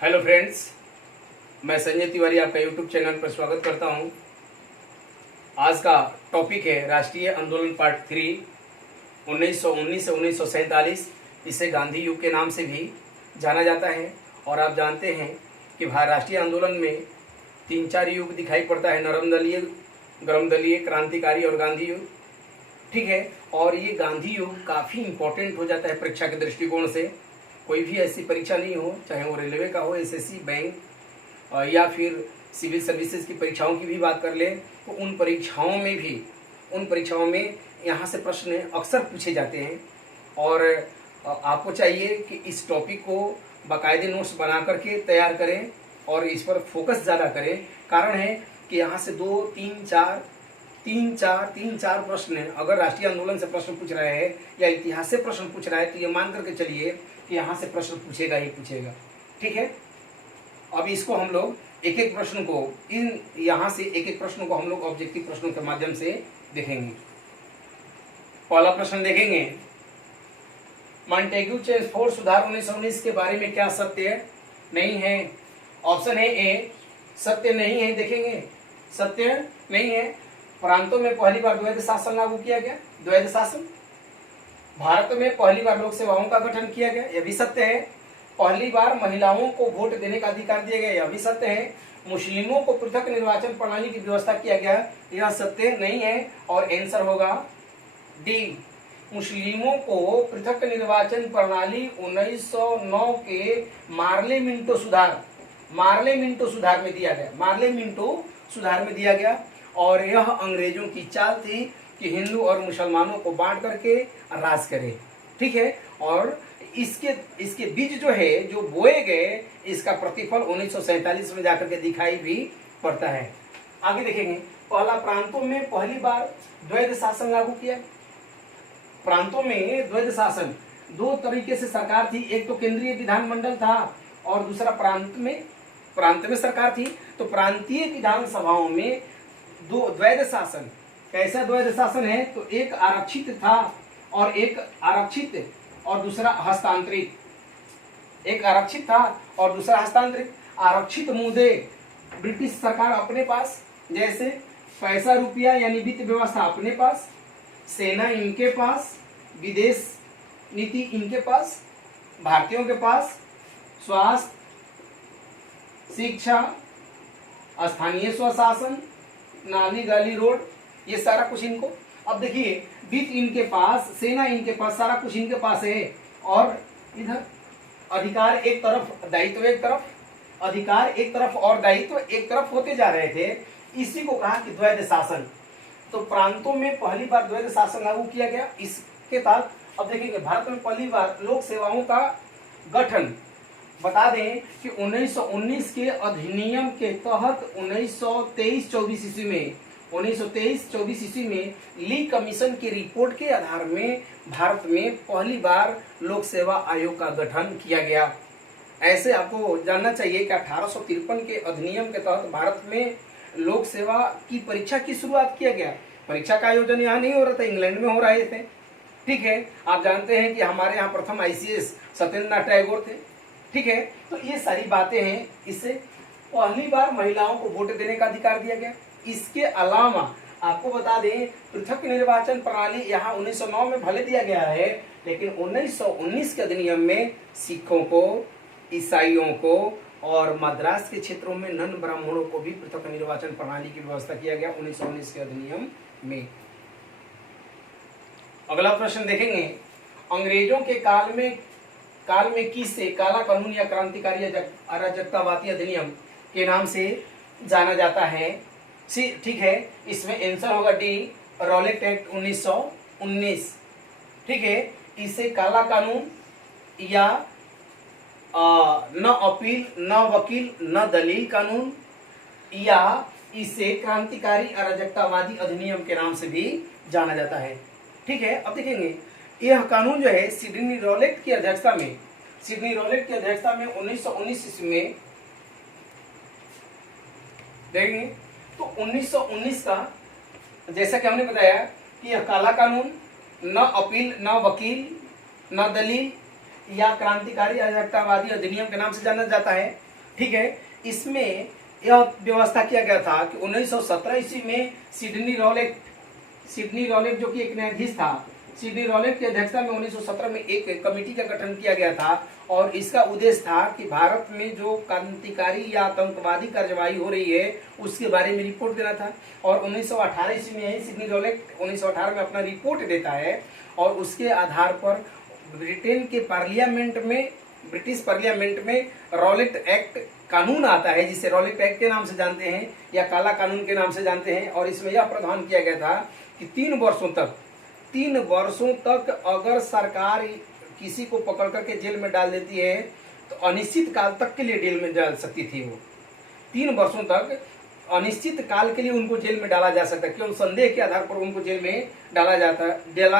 Hello friends, मैं संजय तिवारी आपका YouTube channel पर स्वागत करता हूं। आज का टॉपिक है राष्ट्रीय आंदोलन पार्ट 3 1919 से 1947। इसे गांधी युग के नाम से भी जाना जाता है। और आप जानते हैं कि राष्ट्रीय आंदोलन में 3-4 युग दिखाई पड़ता है, नरम दलीय, गरम दलीय, क्रांतिकारी और गांधी युग। ठीक है। और ये गांधी युग काफ़ी इम्पोर्टेंट हो जाता है परीक्षा के दृष्टिकोण से। कोई भी ऐसी परीक्षा नहीं हो, चाहे वो रेलवे का हो, एसएससी, बैंक या फिर सिविल सर्विसेज की परीक्षाओं की भी बात कर ले, तो उन परीक्षाओं में यहाँ से प्रश्न अक्सर पूछे जाते हैं। और आपको चाहिए कि इस टॉपिक को बाकायदे नोट्स बना करके तैयार करें और इस पर फोकस ज़्यादा करें। कारण है कि यहाँ से 3-4 प्रश्न अगर राष्ट्रीय आंदोलन से प्रश्न पूछ रहा है या इतिहास से प्रश्न पूछ रहा है, तो ये मान करके चलिए कि यहाँ से प्रश्न पूछेगा ही पूछेगा। ठीक है। अब इसको हम लोग एक एक प्रश्न को हम लोग ऑब्जेक्टिव प्रश्नों के माध्यम से देखेंगे। पहला प्रश्न देखेंगे, मॉन्टेग्यू चेम्सफोर्ड सुधार 1919 के बारे में क्या सत्य नहीं है? ऑप्शन है ए, सत्य नहीं है। देखेंगे, सत्य नहीं है। प्रांतों में पहली बार द्वैध शासन लागू किया गया, द्वैध शासन। भारत में पहली बार लोक सेवाओं का गठन किया गया, यह भी सत्य है। पहली बार महिलाओं को वोट देने का अधिकार दिया गया, यह भी सत्य है। मुस्लिमों को पृथक निर्वाचन प्रणाली की व्यवस्था किया गया, यह सत्य नहीं है। और आंसर होगा डी, मुस्लिमों को पृथक निर्वाचन प्रणाली 1909 के मार्ले मिंटो सुधार में दिया गया। और यह अंग्रेजों की चाल थी कि हिंदू और मुसलमानों को बांट करके राज करे। ठीक है। और इसके बीज जो बोए गए, इसका प्रतिफल 1947 में जाकर के दिखाई भी पड़ता है। आगे देखेंगे, पहला प्रांतों में पहली बार द्वैध शासन लागू किया। प्रांतों में द्वैध शासन, दो तरीके से सरकार थी। एक तो केंद्रीय विधानमंडल था और दूसरा प्रांत में सरकार थी। तो प्रांतीय विधानसभाओं में दो द्वैध शासन। कैसा द्वैध शासन है? तो एक आरक्षित था और दूसरा हस्तांतरित। आरक्षित मुद्दे ब्रिटिश सरकार अपने पास, जैसे पैसा रुपया यानी वित्त व्यवस्था अपने पास, सेना इनके पास, विदेश नीति इनके पास, भारतीयों के पास स्वास्थ्य, शिक्षा, स्थानीय स्वशासन, नाली गाली रोड, ये सारा कुछ इनको। अब देखिए, वित्त इनके पास, सेना इनके पास, सारा कुछ इनके पास है। और इधर अधिकार एक तरफ, दायित्व एक तरफ, अधिकार एक तरफ और दायित्व एक तरफ होते जा रहे थे। इसी को कहा कि द्वैध शासन। तो प्रांतों में पहली बार द्वैध शासन लागू किया गया। इसके तहत अब देखेंगे, भारत में पहली बार लोक सेवाओं का गठन। बता दें कि 1919 के अधिनियम के तहत 1923-24 ईस्वी में ली कमीशन की रिपोर्ट के आधार में भारत में पहली बार लोक सेवा आयोग का गठन किया गया। ऐसे आपको जानना चाहिए कि 1853 के अधिनियम के तहत भारत में लोक सेवा की परीक्षा की शुरुआत किया गया। परीक्षा का आयोजन यहाँ नहीं हो रहा था, इंग्लैंड में हो रहे थे। ठीक है। आप जानते हैं कि हमारे यहाँ प्रथम आईसीएस सत्येंद्रनाथ टैगोर थे। ठीक है। तो ये सारी बातें हैं। इससे पहली बार महिलाओं को वोट देने का अधिकार दिया गया। इसके अलावा आपको बता दें, पृथक निर्वाचन प्रणाली यहाँ 1909 में भले दिया गया है, लेकिन 1919 के अधिनियम में सिखों को, ईसाइयों को और मद्रास के क्षेत्रों में नन ब्राह्मणों को भी पृथक निर्वाचन प्रणाली की व्यवस्था किया गया 1919 के अधिनियम में। अगला प्रश्न देखेंगे, अंग्रेजों के काल में किसे काला कानून या क्रांतिकारी अराजकतावादी अधिनियम के नाम से जाना जाता है? ठीक है। इसमें आंसर होगा डी, रॉलेट एक्ट 1919। ठीक है। इसे काला कानून या न अपील, न वकील, न दलील कानून, या इसे क्रांतिकारी अराजकतावादी अधिनियम के नाम से भी जाना जाता है। ठीक है। अब देखेंगे, यह कानून जो है सिडनी रॉलेट की अध्यक्षता में 1919 ईस्वी में देखेंगे। तो 1919 का, जैसा कि हमने बताया कि यह काला कानून, न अपील, न वकील, न दलील, या क्रांतिकारी अराजकतावादी अधिनियम के नाम से जाना जाता है। ठीक है, इसमें यह व्यवस्था किया गया था कि 1917 ईस्वी में सिडनी रॉलेट जो कि एक न्यायाधीश था, सिडनी रॉलेट की अध्यक्षता में 1917 में एक कमेटी का गठन किया गया था और इसका उद्देश्य था कि भारत में जो क्रांतिकारी या आतंकवादी कार्यवाही हो रही है उसके बारे में रिपोर्ट देना था। और 1918 ईस्वी में सिडनी रॉलेट 1918 में अपना रिपोर्ट देता है और उसके आधार पर ब्रिटिश पार्लियामेंट में रॉलेट एक्ट कानून आता है, जिसे रॉलेट एक्ट के नाम से जानते हैं या काला कानून के नाम से जानते हैं। और इसमें यह प्रावधान किया गया था कि 3 वर्षों तक अगर सरकार किसी को पकड़ करके जेल में डाल देती है तो अनिश्चित काल तक के लिए जेल में डाल सकती थी। वो 3 वर्षों तक अनिश्चित काल के लिए उनको जेल में डाला जा सकता, क्यों संदेह के आधार पर उनको जेल में डाला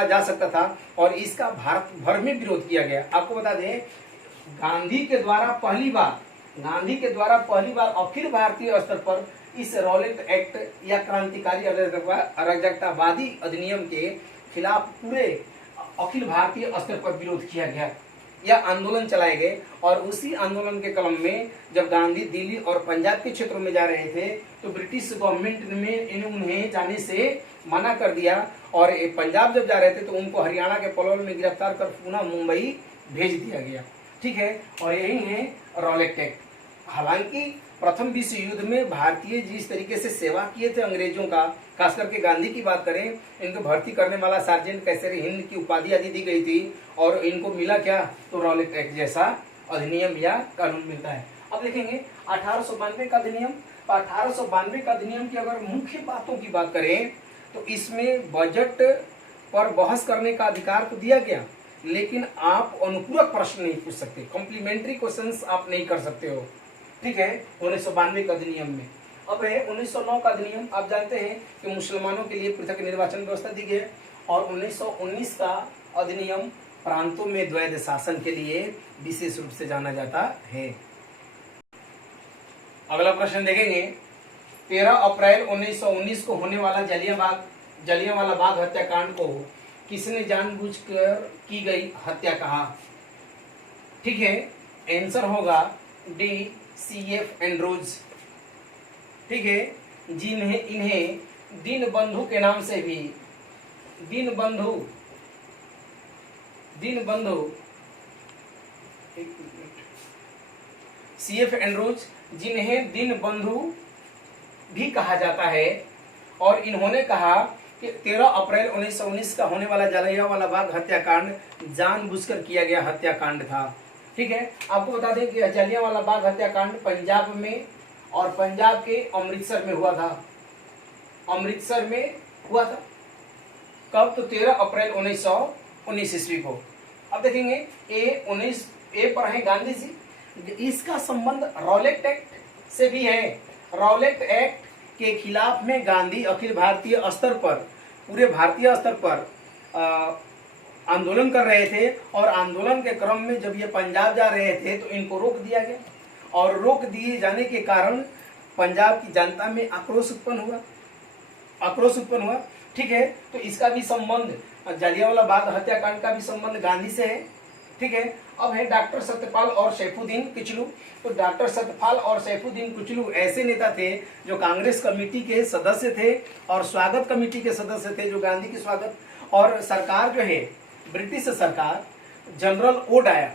जा सकता था। और इसका भारत भर में विरोध किया गया। आपको बता दें, गांधी के द्वारा पहली बार अखिल भारतीय स्तर पर इस रॉलेट एक्ट या क्रांतिकारी अराजकतावादी अधिनियम के खिलाफ पूरे अखिल भारतीय स्तर पर विरोध किया गया या आंदोलन चलाए गए। और उसी आंदोलन के क्रम में जब गांधी दिल्ली और पंजाब के क्षेत्रों में जा रहे थे तो ब्रिटिश गवर्नमेंट ने उन्हें जाने से मना कर दिया और पंजाब जब जा रहे थे तो उनको हरियाणा के पलवल में गिरफ्तार कर पुनः मुंबई भेज दिया गया। ठीक है, और यही है रॉलेट एक्ट। हालांकि प्रथम विश्व युद्ध में भारतीय जिस तरीके से सेवा किए थे अंग्रेजों का, खास करके गांधी की बात करें, इनको भर्ती करने वाला सार्जेंट कैसर हिंद की उपाधि आदि दी गई थी और इनको मिला क्या, तो रॉलेट एक्ट जैसा अधिनियम या कानून मिलता है। अब देखेंगे 1892 का अधिनियम। 1892 का अधिनियम की अगर मुख्य बातों की बात करें तो इसमें बजट पर बहस करने का अधिकार तो दिया गया, लेकिन आप अनुपूरक प्रश्न नहीं पूछ सकते, कॉम्प्लीमेंट्री क्वेश्चंस आप नहीं कर सकते हो। ठीक है, 1992 का अधिनियम में। अब है 1909 का अधिनियम। आप जानते हैं कि मुसलमानों के लिए पृथक निर्वाचन व्यवस्था दी गई है। और 1919 का अधिनियम प्रांतों में द्वैध शासन के लिए विशेष रूप से जाना जाता है। अगला प्रश्न देखेंगे, 13 अप्रैल 1919 को होने वाला जलियांवाला बाग हत्याकांड को किसने जानबूझकर की गई हत्या कहा? ठीक है, आंसर होगा डी, CF एंड्रूज। ठीक है, इन्हें दीनबंधु के नाम से भी दीनबंधु CF एंड्रूज, जिन्हें दीनबंधु भी कहा जाता है। और इन्होंने कहा कि 13 अप्रैल 1919 का होने वाला जलियांवाला बाग हत्याकांड जानबूझकर किया गया हत्याकांड था। ठीक है, आपको बता दें कि जलियांवाला बाग हत्याकांड पंजाब में और पंजाब के अमृतसर में हुआ था। कब? तो 13 अप्रैल 1919 ईस्वी को। अब देखेंगे ए पर है गांधी जी। इसका संबंध रॉलेट एक्ट से भी है। रॉलेट एक्ट के खिलाफ में गांधी अखिल भारतीय स्तर पर, पूरे भारतीय स्तर पर आंदोलन कर रहे थे और आंदोलन के क्रम में जब ये पंजाब जा रहे थे तो इनको रोक दिया गया और रोक दिए जाने के कारण पंजाब की जनता में आक्रोश उत्पन्न हुआ। ठीक है, तो इसका भी संबंध, जलियांवाला बाग हत्याकांड का भी संबंध गांधी से है। ठीक है, अब है डॉक्टर सत्यपाल और सैफुद्दीन किचलू। तो डॉक्टर सत्यपाल और सैफुद्दीन किचलू ऐसे नेता थे जो कांग्रेस कमेटी के सदस्य थे और स्वागत कमेटी के सदस्य थे, जो गांधी की स्वागत। और सरकार जो है, ब्रिटिश सरकार, जनरल ओ डायर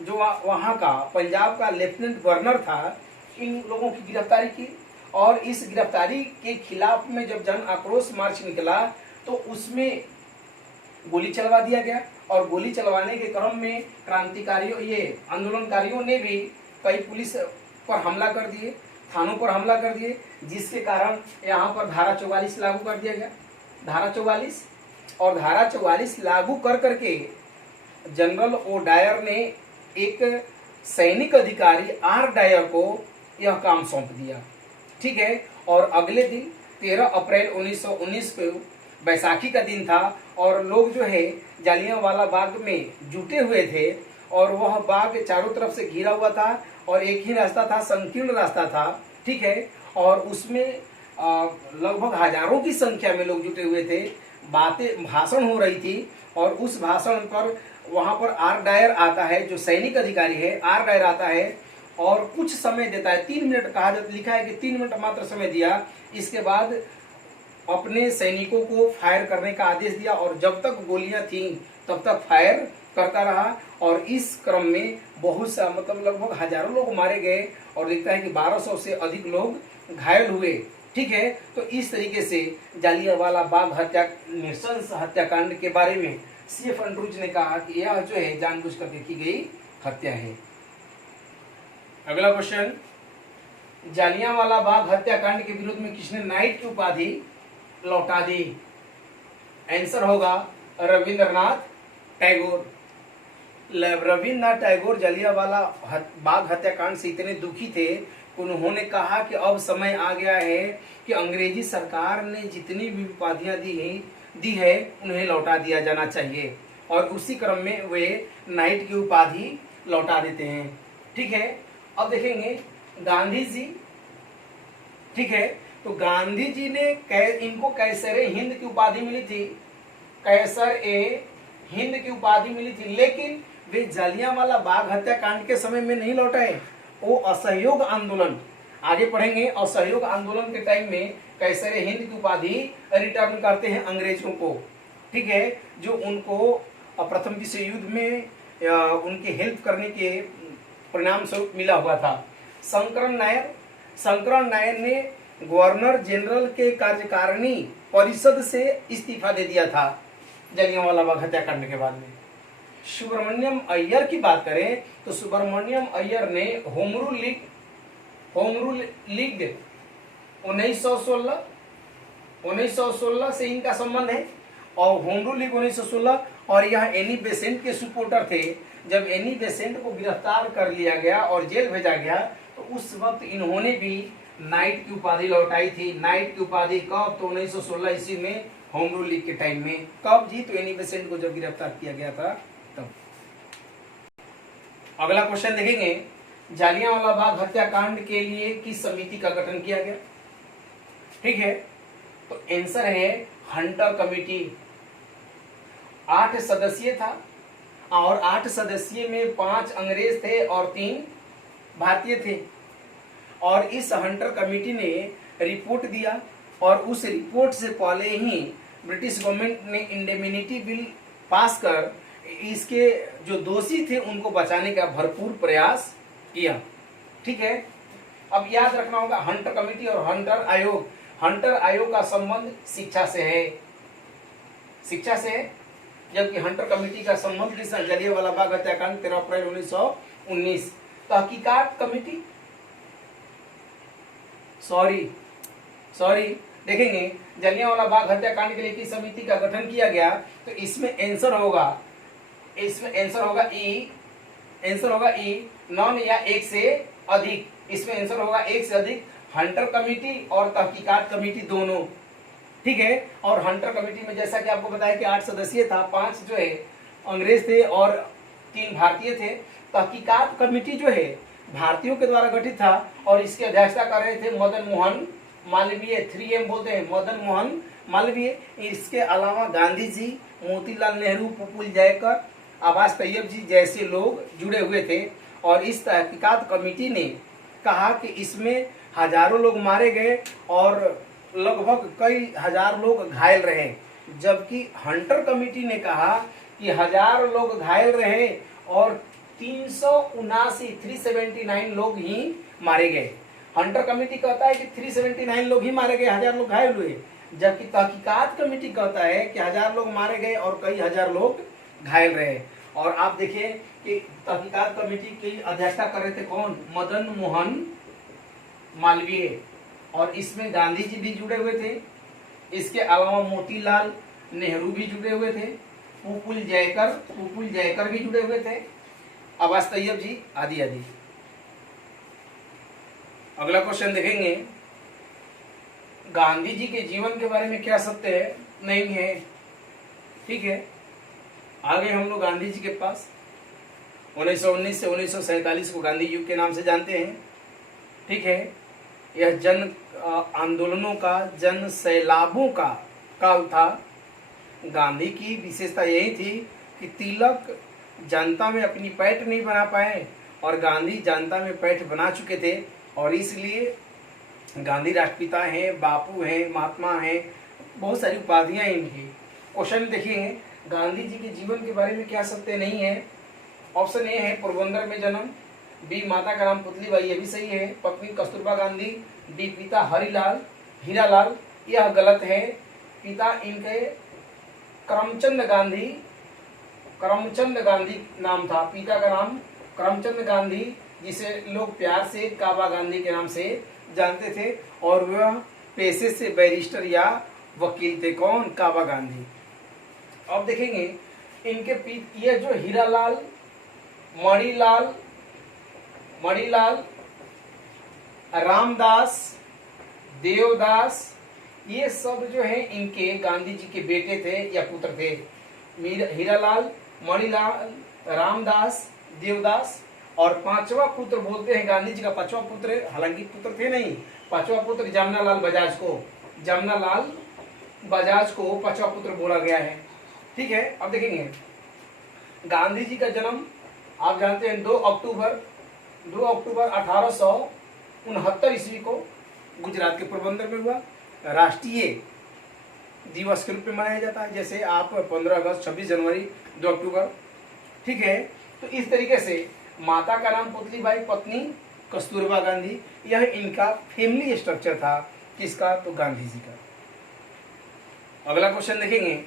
जो वहाँ का पंजाब का लेफ्टिनेंट गवर्नर था, इन लोगों की गिरफ्तारी की। और इस गिरफ्तारी के खिलाफ में जब जन आक्रोश मार्च निकला तो उसमें गोली चलवा दिया गया। और गोली चलवाने के क्रम में आंदोलनकारियों ने भी कई पुलिस पर हमला कर दिए, थानों पर हमला कर दिए, जिसके कारण यहाँ पर धारा 44 लागू कर दिया गया। धारा 44 लागू कर करके जनरल ओ डायर ने एक सैनिक अधिकारी आर डायर को यह काम सौंप दिया। ठीक है, और अगले दिन 13 अप्रैल 1919 को बैसाखी का दिन था और लोग जो है जलियांवाला बाग में जुटे हुए थे और वह बाग चारों तरफ से घिरा हुआ था और एक ही रास्ता था, संकीर्ण रास्ता था। ठीक है, और उसमें लगभग हजारों की संख्या में लोग जुटे हुए थे। भाषण हो रही थी और उस भाषण पर वहां पर आर डायर आता है, जो सैनिक अधिकारी है, आर डायर आता है और कुछ समय देता है, 3 मिनट कहा जाता, लिखा है कि 3 मिनट मात्र समय दिया। इसके बाद अपने सैनिकों को फायर करने का आदेश दिया और जब तक गोलियां थीं तब तक फायर करता रहा। और इस क्रम में बहुत सा मतलब लगभग हजारों लोग मारे गए और लिखता है कि 1200 से अधिक लोग घायल हुए। ठीक है, तो इस तरीके से जालियांवाला बाग हत्या, नृशंस हत्याकांड के बारे में CF एंड्रूज ने कहा कि यह जो है जानबूझ करके की गई हत्या है। अगला क्वेश्चन, जालियांवाला बाग हत्याकांड के विरोध में किसने नाइट की उपाधि लौटा दी? आंसर होगा रविंद्रनाथ टैगोर। रविंद्रनाथ टैगोर जालियांवाला बाग हत्याकांड से इतने दुखी थे कि उन्होंने कहा कि अब समय आ गया है कि अंग्रेजी सरकार ने जितनी भी उपाधियां दी है उन्हें लौटा दिया जाना चाहिए, और उसी क्रम में वे नाइट की उपाधि लौटा देते हैं। ठीक है, अब देखेंगे गांधी जी। ठीक है, तो गांधी जी ने इनको कैसरे हिंद की उपाधि मिली थी, कैसर ए हिंद की उपाधि मिली थी, लेकिन वे जालियांवाला बाग हत्याकांड के समय में नहीं लौटाए। वो असहयोग आंदोलन, आगे पढ़ेंगे, असहयोग आंदोलन के टाइम में कैसरे हिंद की उपाधि रिटर्न करते हैं अंग्रेजों को। ठीक है, जो उनको प्रथम विश्व युद्ध में उनके हेल्प करने के परिणाम स्वरूप मिला हुआ था। शंकरन नायर ने गवर्नर जनरल के कार्यकारिणी परिषद से इस्तीफा दे दिया था जालियांवाला बाग हत्याकांड के बाद में। सुब्रमण्यम अय्यर की बात करें तो सुब्रमण्यम अय्यर ने होम रूल लीग 1916 से इनका संबंध है, और होम रूल लीग 1916, और यह एनी बेसेंट के सपोर्टर थे। जब एनी बेसेंट को गिरफ्तार कर लिया गया और जेल भेजा गया तो उस वक्त इन्होंने भी नाइट की उपाधि लौटाई थी। नाइट की उपाधि कब? तो 1916 ईस्वी में होम रूल लीग के टाइम में। कब जी? तो एनी बेसेंट को जब गिरफ्तार किया गया था तब। अगला क्वेश्चन देखेंगे, जालियांवाला बाग हत्याकांड के लिए किस समिति का गठन किया गया? ठीक है, तो आंसर है हंटर कमेटी। 8 सदस्यीय था, और 8 सदस्यीय में 5 अंग्रेज थे और 3 भारतीय थे। और इस हंटर कमेटी ने रिपोर्ट दिया, और उस रिपोर्ट से पहले ही ब्रिटिश गवर्नमेंट ने इंडेमिनिटी बिल पास कर इसके जो दोषी थे उनको बचाने का भरपूर प्रयास किया। ठीक है, अब याद रखना होगा हंटर कमेटी और हंटर आयोग। हंटर आयोग का संबंध शिक्षा से है, जबकि हंटर कमेटी का संबंध किससे? जालियांवाला बाग हत्याकांड 13 अप्रैल 1919। तहकीकात कमेटी, सॉरी देखेंगे, जालियांवाला बाग हत्याकांड के लिए किस समिति का गठन किया गया? तो इसमें आंसर होगा ई, नॉन या एक से अधिक। इसमें आंसर होगा एक से अधिक। हंटर कमेटी और तहकीकात कमेटी दोनों। ठीक है, और हंटर कमेटी में जैसा कि आपको बताया कि 8 सदस्यीय था, 5 जो है अंग्रेज थे और 3 भारतीय थे। तहकीकात कमेटी जो है भारतीयों के द्वारा गठित था, और इसकी अध्यक्षता कर रहे थे मदन मोहन मालवीय, 3M बोलते हैं, मदन मोहन मालवीय। इसके अलावा गांधी जी, मोतीलाल नेहरू, प्रफुल्ल जयकर, अब्बास तैयब जी जैसे लोग जुड़े हुए थे। और इस तहकीकात कमेटी ने कहा कि इसमें हजारों लोग मारे गए और लगभग कई हजार लोग घायल रहे, जबकि हंटर कमेटी ने कहा कि 1000 लोग घायल रहे और 379 लोग ही मारे गए। हंटर कमेटी कहता है कि 379 लोग ही मारे गए, 1000 लोग घायल हुए, जबकि तहकीकात कमेटी कहता है कि 1000 लोग मारे गए और कई हजार लोग घायल रहे। और आप देखिए कि तहकीकात कमेटी की अध्यक्षता कर रहे थे कौन? मदन मोहन मालवीय, और इसमें गांधी जी भी जुड़े हुए थे। इसके अलावा मोतीलाल नेहरू भी जुड़े हुए थे, प्रफुल्ल जयकर भी जुड़े हुए थे, अब्बास तैयब जी आदि। अगला क्वेश्चन देखेंगे, गांधी जी के जीवन के बारे में क्या सत्य है, नहीं है? ठीक है, आगे हम लोग गांधी जी के पास 1919 से 1947 को गांधी युग के नाम से जानते हैं। ठीक है, यह जन आंदोलनों का, जन सैलाबों का काल था। गांधी की विशेषता यही थी कि तिलक जनता में अपनी पैठ नहीं बना पाए और गांधी जनता में पैठ बना चुके थे, और इसलिए गांधी राष्ट्रपिता हैं, बापू हैं, महात्मा हैं, बहुत सारी उपाधियां हैं इनकी। क्वेश्चन देखिए, गांधी जी के जीवन के बारे में क्या सत्य नहीं है? ऑप्शन ए है पोरबंदर में जन्म, बी माता का नाम पुतलीबाई, ये भी सही है, पत्नी कस्तूरबा गांधी, डी पिता हरिलाल हीरालाल, यह गलत है। पिता इनके करमचंद गांधी नाम था, पिता का नाम करमचंद गांधी, जिसे लोग प्यार से काबा गांधी के नाम से जानते थे, और वह पेशे से बैरिस्टर या वकील थे। कौन? काबा गांधी। अब देखेंगे इनके ये जो हीरालाल, मणिलाल, रामदास, देवदास, ये सब जो है इनके गांधी जी के बेटे थे या पुत्र थे। हीरालाल, मणिलाल, रामदास, देवदास, और पांचवा पुत्र बोलते हैं गांधी जी का पांचवा पुत्र, हालांकि पुत्र थे नहीं, पांचवा पुत्र जमनालाल बजाज को पांचवा पुत्र बोला गया है। ठीक है, अब देखेंगे गांधी जी का जन्म आप जानते हैं 2 अक्टूबर 1869 ईस्वी को गुजरात के पोरबंदर में हुआ। राष्ट्रीय दिवस के रूप में मनाया जाता है, जैसे आप 15 अगस्त, 26 जनवरी, 2 अक्टूबर। ठीक है, तो इस तरीके से माता का नाम पुतलीबाई, पत्नी कस्तूरबा गांधी, यह इनका फैमिली स्ट्रक्चर था। किसका? तो गांधी जी का। अगला क्वेश्चन देखेंगे,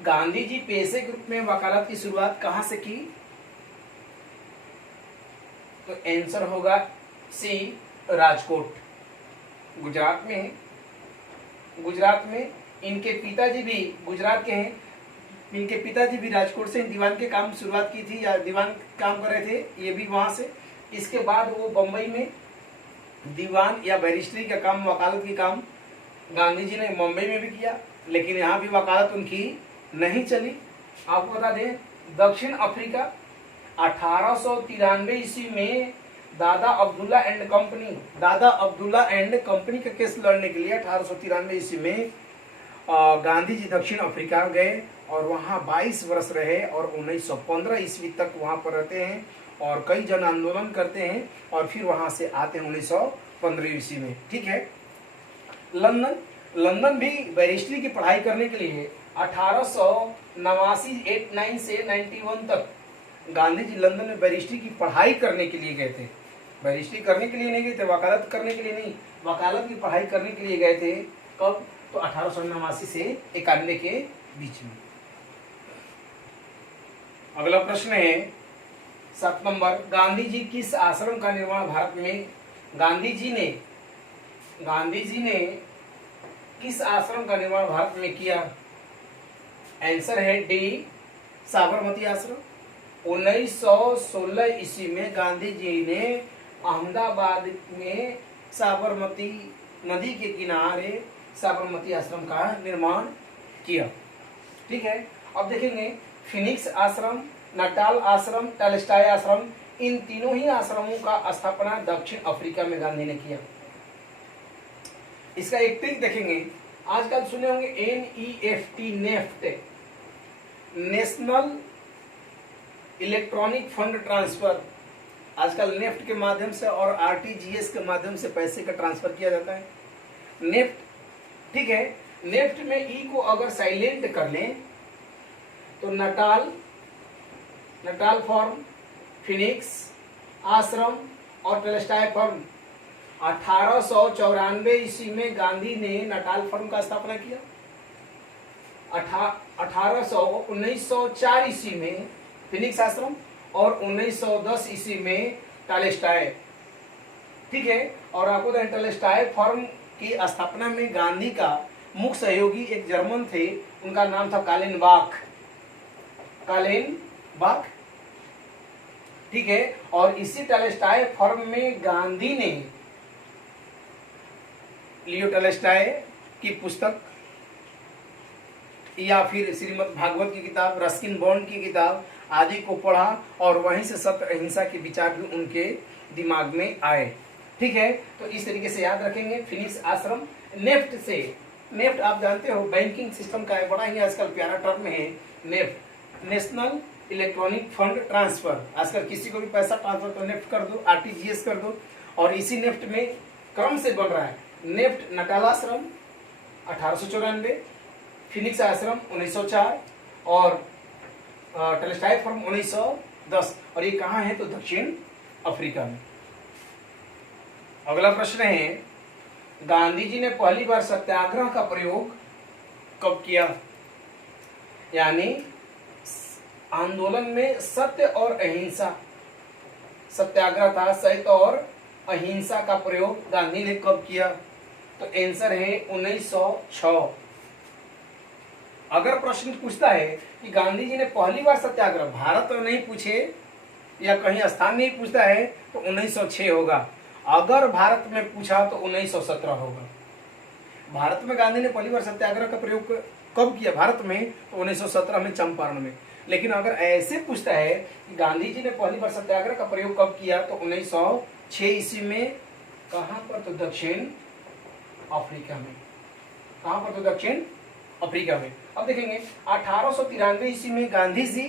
गांधी जी पेशे के रूप में वकालत की शुरुआत कहां से की? तो आंसर होगा सी, राजकोट, गुजरात में। इनके पिताजी भी गुजरात के हैं, इनके पिताजी भी राजकोट से दीवान के काम शुरुआत की थी, या दीवान काम कर रहे थे, ये भी वहां से। इसके बाद वो बम्बई में दीवान या बैरिस्ट्री का काम, वकालत की काम गांधी जी ने मुंबई में भी किया, लेकिन यहाँ भी वकालत उनकी नहीं चली। आपको बता दें, दक्षिण अफ्रीका 1893 ईस्वी में दादा अब्दुल्ला एंड कंपनी का केस लड़ने के लिए 1893 ईस्वी में गांधी जी दक्षिण अफ्रीका गए और वहाँ 22 वर्ष रहे, और 1915 ईस्वी तक वहाँ पर रहते हैं और कई जन आंदोलन करते हैं, और फिर वहाँ से आते हैं 1915 ईस्वी में। ठीक है, लंदन भी बैरिस्ट्री की पढ़ाई करने के लिए 1889 से 91 तक गांधी जी लंदन में बैरिस्ट्री की पढ़ाई करने के लिए गए थे। बैरिस्ट्री करने के लिए नहीं गए थे, वकालत करने के लिए नहीं, वकालत की पढ़ाई करने के लिए गए थे। कब? तो 1889 से 91 के बीच में। अगला प्रश्न है 7 नंबर, गांधी जी किस आश्रम का निर्माण भारत में? गांधी जी ने किस आश्रम का निर्माण भारत में किया? आंसर है डी, साबरमती आश्रम। 1916 ईस्वी में गांधी जी ने अहमदाबाद में साबरमती नदी के किनारे साबरमती आश्रम का निर्माण किया। ठीक है, अब देखेंगे फिनिक्स आश्रम, नटाल आश्रम, टॉलस्टॉय आश्रम, इन तीनों ही आश्रमों का स्थापना दक्षिण अफ्रीका में गांधी ने किया। इसका एक ट्रिक देखेंगे, आजकल सुने होंगे NEFT, NEFT, national electronic fund transfer. आजकल नेफ्ट के माध्यम से और RTGS के माध्यम से पैसे का ट्रांसफर किया जाता है। नेफ्ट, ठीक है, नेफ्ट में ई को अगर साइलेंट कर लें तो नटाल फॉर्म, फिनिक्स आश्रम और टॉलस्टॉय फॉर्म। 1894 ईस्वी में गांधी ने नटाल फॉर्म का स्थापना किया। 1904 ईस्वी में फिनिक्स आश्रम और 1910 ईस्वी में टॉलस्टॉय। ठीक है, और आपको टॉलस्टॉय फॉर्म की स्थापना में गांधी का मुख्य सहयोगी एक जर्मन थे, उनका नाम था कालेन बाख। ठीक है, और इसी टॉलस्टॉय फॉर्म में गांधी ने लियो टॉलस्टॉय की पुस्तक या फिर श्रीमद् भागवत की किताब, रस्किन बॉन्ड की किताब आदि को पढ़ा, और वहीं से सत्य अहिंसा के विचार भी उनके दिमाग में आए। ठीक है, तो इस तरीके से याद रखेंगे फिनिक्स आश्रम। नेफ्ट आप जानते हो बैंकिंग सिस्टम का बड़ा ही आजकल प्यारा टर्म है NEFT, national electronic fund transfer. आजकल किसी को भी पैसा ट्रांसफर तो नेफ्ट कर दो, आरटीजीएस कर दो। और इसी नेफ्ट में क्रम से बन रहा है नेफ्ट नटाल आश्रम 1894, फिनिक्स आश्रम 1904 और टेलेस्टाई फर्म 1910। और ये कहाँ है तो दक्षिण अफ्रीका में। अगला प्रश्न है गांधी जी ने पहली बार सत्याग्रह का प्रयोग कब किया? यानी आंदोलन में सत्य और अहिंसा, सत्याग्रह था, सत्य और अहिंसा का प्रयोग गांधी ने कब किया? तो आंसर है 1906। अगर प्रश्न पूछता है कि गांधी जी ने पहली बार सत्याग्रह, भारत तो नहीं पूछे या कहीं स्थान नहीं पूछता है तो 1906 होगा। अगर भारत में पूछा तो 1917 होगा। भारत में गांधी ने पहली बार सत्याग्रह का प्रयोग कब किया भारत में? तो 1917 में चंपारण में। लेकिन अगर ऐसे पूछता है कि गांधी जी ने पहली बार सत्याग्रह का प्रयोग कब किया तो 1906 ईस्वी में। कहां पर? तो दक्षिण अफ्रीका में। कहां पर? तो दक्षिण अफ्रीका में। अब देखेंगे 1893 ईस्वी में गांधी जी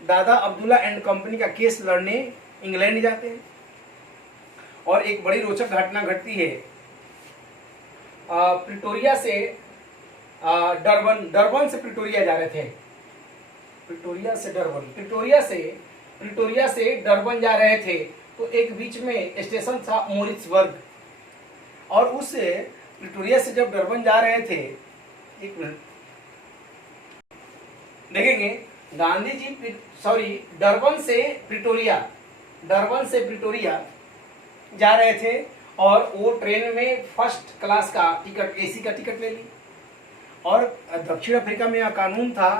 दादा अब्दुल्ला एंड कंपनी का केस लड़ने इंग्लैंड जाते हैं और एक बड़ी रोचक घटना घटती है। प्रिटोरिया से डरबन से प्रिटोरिया जा रहे थे। प्रिटोरिया से डरबन जा रहे थे तो एक बीच में स्टेशन था मोरिट्सबर्ग। और उस प्रिटोरिया से जब डरबन जा रहे थे, एक मिनट देखेंगे, गांधी जी डरबन से प्रिटोरिया जा रहे थे और वो ट्रेन में फर्स्ट क्लास का टिकट, एसी का टिकट ले ली। और दक्षिण अफ्रीका में यह कानून था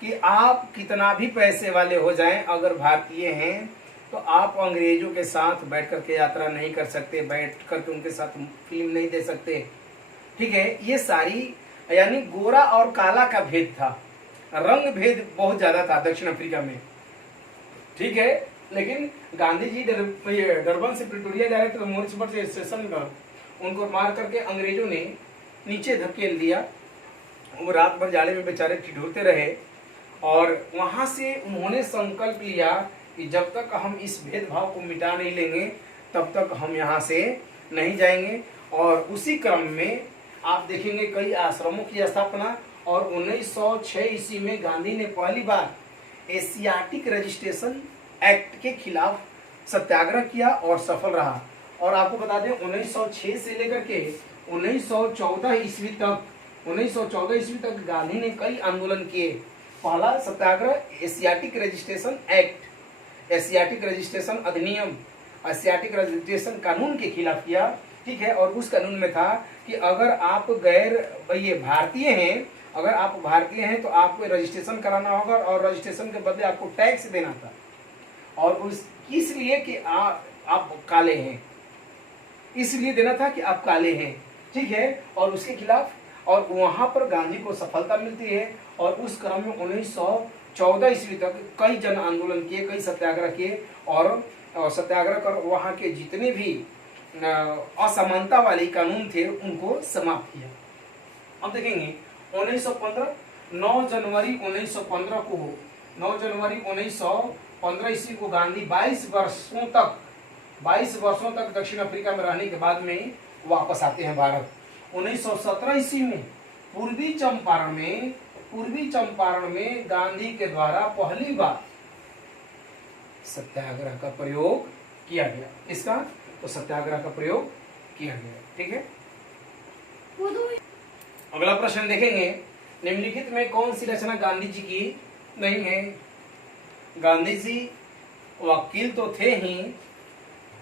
कि आप कितना भी पैसे वाले हो जाएं, अगर भारतीय हैं तो आप अंग्रेजों के साथ बैठ करके यात्रा नहीं कर सकते, बैठ करके उनके साथ फिल्म नहीं दे सकते। ठीक है, ये सारी यानी गोरा और काला का भेद था, रंग भेद बहुत ज्यादा था दक्षिण अफ्रीका में। ठीक है, लेकिन गांधी जी डरबन से प्रिटोरिया जा रहे थे तो मोरिट्सबर्ग स्टेशन पर उनको मार करके अंग्रेजों ने नीचे धकेल दिया। वो रात भर जाड़े में बेचारे ठिठुरते रहे और वहां से उन्होंने संकल्प लिया कि जब तक हम इस भेदभाव को मिटा नहीं लेंगे तब तक हम यहाँ से नहीं जाएंगे। और उसी क्रम में आप देखेंगे कई आश्रमों की स्थापना। और 1906 ईस्वी में गांधी ने पहली बार एशियाटिक रजिस्ट्रेशन एक्ट के खिलाफ सत्याग्रह किया और सफल रहा। और आपको बता दें 1906 से लेकर के 1914 ईस्वी तक गांधी ने कई आंदोलन किए। पहला satyagraha Asiatic registration act, Asiatic registration अधिनियम, एशियाटिक रजिस्ट्रेशन कानून के खिलाफ किया। ठीक है, और उस कानून में था कि अगर आप भारतीय हैं, अगर आप भारतीय हैं तो आपको रजिस्ट्रेशन कराना होगा और रजिस्ट्रेशन के बदले आपको टैक्स देना था। और इसलिए कि आप काले हैं, इसलिए देना था कि आप काले हैं। ठीक है, और उसके खिलाफ और वहां पर गांधी को सफलता मिलती है। और उस क्रम में 1914 ईस्वी तक कई जन आंदोलन किए, कई सत्याग्रह किए और सत्याग्रह कर वहां के जितने भी असमानता वाले कानून थे उनको समाप्त किया। अब देखेंगे 1915 9 जनवरी 1915 ईस्वी को गांधी 22 वर्षों तक दक्षिण अफ्रीका में रहने के बाद में वापस आते हैं भारत। 1917 ईस्वी में पूर्वी चंपारण में गांधी के द्वारा पहली बार सत्याग्रह का प्रयोग किया गया। इसका तो सत्याग्रह का प्रयोग किया गया। ठीक है, अगला प्रश्न देखेंगे, निम्नलिखित में कौन सी रचना गांधी जी की नहीं है? गांधी जी वकील तो थे ही,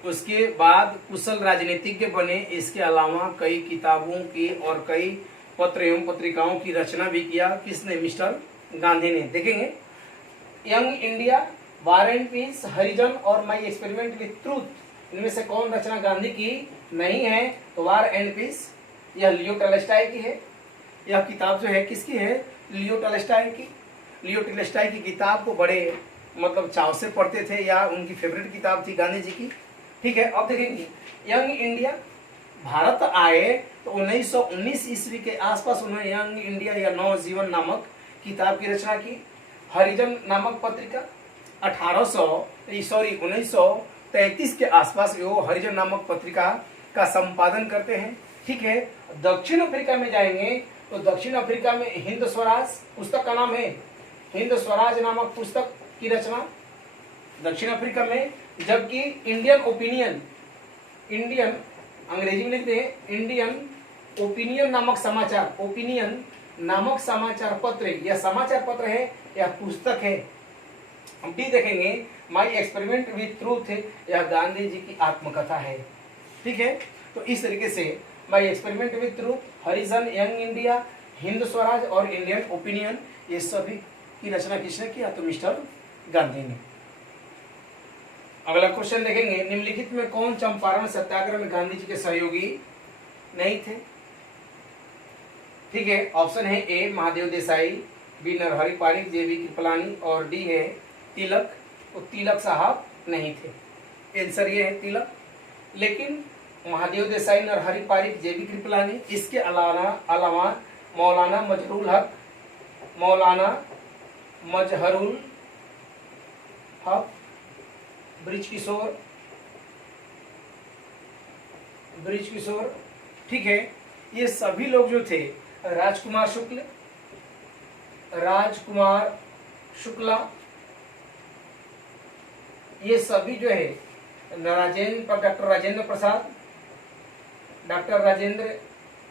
उसके बाद कुशल राजनीतिज्ञ बने। इसके अलावा कई किताबों की और कई पत्र एवं पत्रिकाओं की रचना भी किया। किसने? मिस्टर गांधी ने। देखेंगे young India, war and peace, Harijan और माई एक्सपेरिमेंट विथ ट्रूथ, इनमें से कौन रचना गांधी की नहीं है? तो वार एंड पीस, यह लियो टॉलस्टॉय की है। यह किताब जो है किसकी है? लियो टॉलस्टॉय की। लियो टॉलस्टॉय की किताब को बड़े चाव से पढ़ते थे या उनकी फेवरेट किताब थी गांधी जी की। ठीक है, अब देखेंगे यंग इंडिया, भारत आए तो 1919 ईस्वी के आसपास उन्होंने यंग इंडिया या नवजीवन नामक किताब की रचना की। हरिजन नामक पत्रिका 1933 के आसपास वो हरिजन नामक पत्रिका का संपादन करते हैं। ठीक है, दक्षिण अफ्रीका में जाएंगे तो दक्षिण अफ्रीका में हिंद स्वराज पुस्तक का नाम है, हिंद स्वराज नामक पुस्तक की रचना दक्षिण अफ्रीका में। जबकि इंडियन ओपिनियन, इंडियन अंग्रेजी में लिखते हैं इंडियन ओपिनियन नामक समाचार, ओपिनियन नामक समाचार पत्र, यह समाचार पत्र है, यह पुस्तक है। हम भी देखेंगे माई एक्सपेरिमेंट विथ ट्रूथ, यह गांधी जी की आत्मकथा है। ठीक है, तो इस तरीके से my experiment with truth, Harijan, young India, Hind Swaraj और इंडियन ओपिनियन, ये सभी की रचना किसने किया? तो मिस्टर गांधी ने। अगला क्वेश्चन देखेंगे, निम्नलिखित में कौन चंपारण सत्याग्रह में गांधी जी के सहयोगी नहीं थे? ठीक है, ऑप्शन है A Mahadev Desai, B Narhari Parikh, J B Kripalani और डी है तिलक। तो तिलक साहब नहीं थे, आंसर ये है तिलक। लेकिन महादेव देसाई, नरहरि पारिक, जे बी कृपलानी, इसके अलावा मौलाना मजहरुल हक, मौलाना मजहरुल हक, ब्रिज किशोर, ठीक है, ये सभी लोग जो थे, राजकुमार शुक्ला, ये सभी जो है डॉक्टर राजेंद्र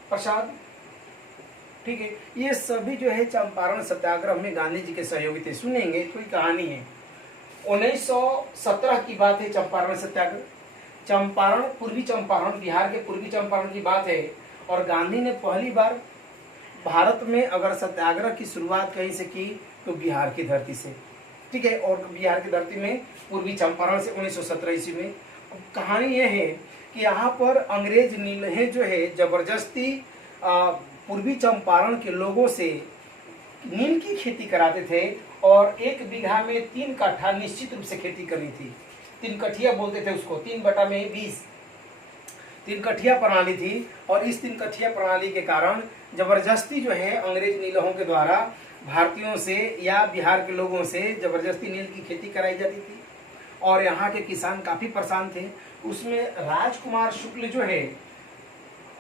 प्रसाद, ठीक है, ये सभी जो है चंपारण सत्याग्रह में गांधी जी के सहयोगी थे। सुनेंगे, कोई कहानी है। 1917 की बात है, चंपारण सत्याग्रह, चंपारण, पूर्वी चंपारण, बिहार के पूर्वी चंपारण की बात है। और गांधी ने पहली बार भारत में अगर सत्याग्रह की शुरुआत कहीं से की तो बिहार की धरती से। ठीक है, और बिहार की धरती में पूर्वी चंपारण से 1917 ईस्वी में। कहानी यह है कि यहाँ पर अंग्रेज नीलहे जो है जबरदस्ती पूर्वी चंपारण के लोगों से नील की खेती कराते थे और 1 बीघा में 3 कट्ठा निश्चित रूप से खेती करनी थी। 3 कठिया बोलते थे उसको, 3/20, 3 कठिया प्रणाली थी। और इस 3 कठिया प्रणाली के कारण जबरदस्ती जो है अंग्रेज नीलहों के द्वारा भारतीयों से या बिहार के लोगों से जबरदस्ती नील की खेती कराई जाती थी और यहाँ के किसान काफी परेशान थे। उसमें राजकुमार शुक्ल जो है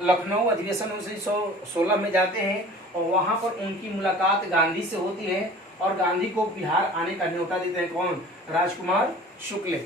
लखनऊ अधिवेशन 1916 में जाते हैं और वहां पर उनकी मुलाकात गांधी से होती है और गांधी को बिहार आने का न्योता देते हैं। कौन? राजकुमार शुक्ल।